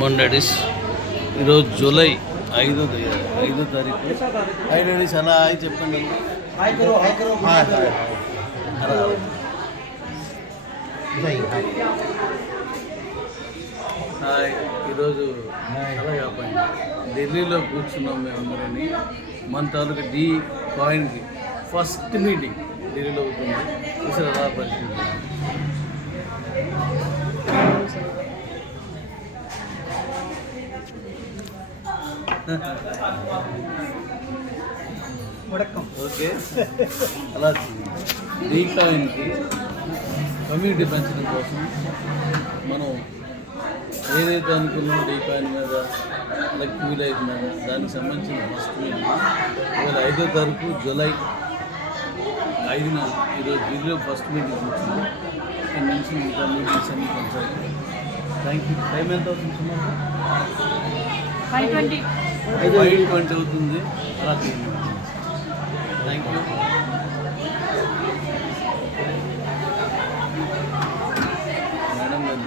Hanuman daddy's ఈరోజు July 5 తారీఖు. Hi daddy's, అలా హాయ్ చెప్పండి. హాయ్. ఈరోజు అలా కాపాడి ఢిల్లీలో కూర్చున్నాం మేమందరని. మన తాలూకా డి కాయిన్కి ఫస్ట్ మీటింగ్ ఢిల్లీలో అవుతుంది. చూసారు అలా పరిస్థితి. ఓకే, అలా డీ కాయిన్కి కమ్యూనిటీ పెంచడం కోసం మనం ఏదైతే అనుకున్నామో డీ కాయిన్ మీద క్యూ లైఫ్ మీద దానికి సంబంధించిన ఫస్ట్ మీటింగ్ ఇవాళ 5వ తారీఖు జూలై 5న ఈరోజు ఢిల్లీలో ఫస్ట్ మీటింగ్ కూర్చుంది. ఇక్కడ నుంచి ఇంకా మీటింగ్స్ అన్ని కొనసాగుతాయి. Thank you. టైం ఎంత అవుతుంది సుమారు? 5:20 అవుతుంది. అలా థ్యాంక్ యూ. మేడం గారు